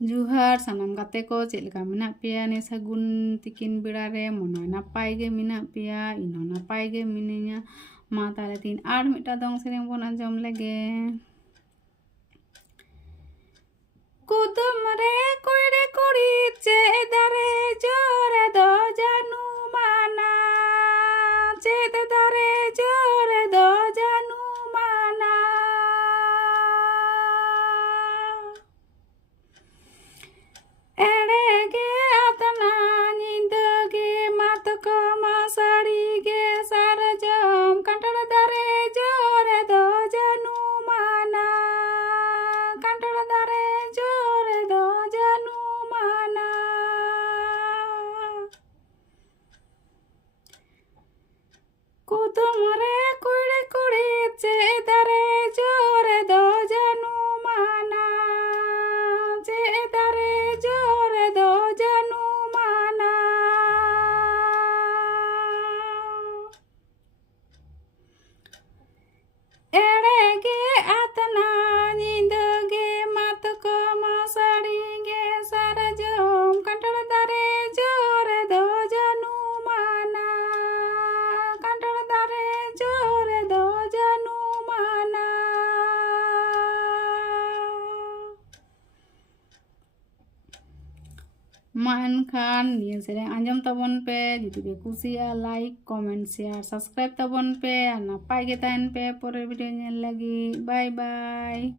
जुहार सानाम गाते को चेलका मेना पेया ने सागुन तिकिन बेड़ा रे मनो नापाय गे मेना पेया इनो नापाय गे मिनिया मा ताले तीन आर मिटा दong सेरेंग बोन आंजम लेगे कुदुम रे कोइरे कुड़ी चेदारे जोरे दो जानू माना चेदारे जोरे दो जानू माना एड़ेगे आतना निंदगे मात को मासाड़ी गे सारजम कंटड़ दारे जोरे दो जानू माना कंटड़ दारे जोरे दो जानू माना कुदुम रे कुड़ी कुड़ी चेदारे जोरे दो जानू माना चेदारे जोरे दो जानू माना एड़ेगे आतना निंदगे मात को मासाड़ी गे सारजम कंटड़ दारे जोरे दो जानू माना कंटड़ दारे जोरे दो जानू माना मा एनखान निया सेरें आंजम ताबन पे जुदी पे कुसिया लाइक कमेंट शेयर सब्सक्राइब ताबन पे और नापाय गे ताहेन पे परेर भिडियो नेल लागी बाय बाय।